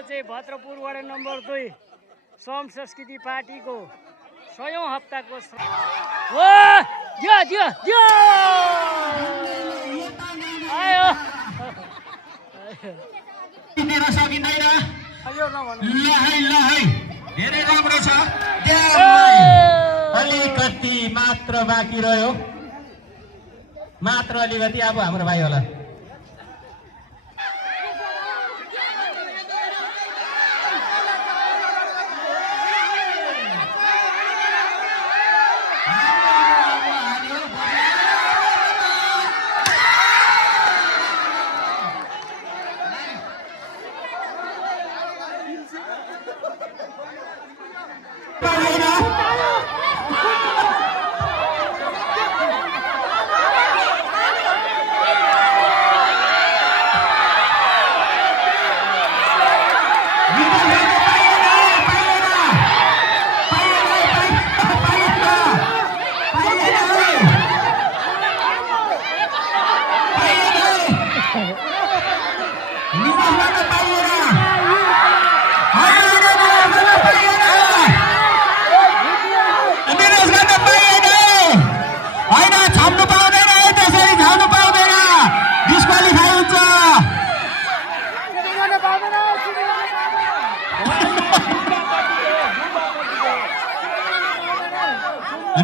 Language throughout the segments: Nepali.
यो चाहिँ भद्रपुर वार्ड नम्बर 2 सम संस्कृति पार्टीको 100औं हप्ताको हो दियो आयो किनेर सकिँदैन अझै नभन्नु ल है धेरै राम्रो छ अलिकति मात्र बाँकी रह्यो मात्र अलिकति अब हाम्रो भाइ होला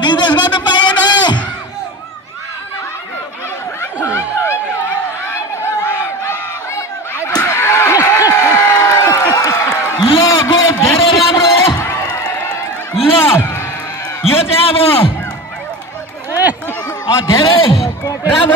निर्देश गर्न पाइएन ल गो धेरै राम्रो ल यो चाहिँ अब धेरै राम्रो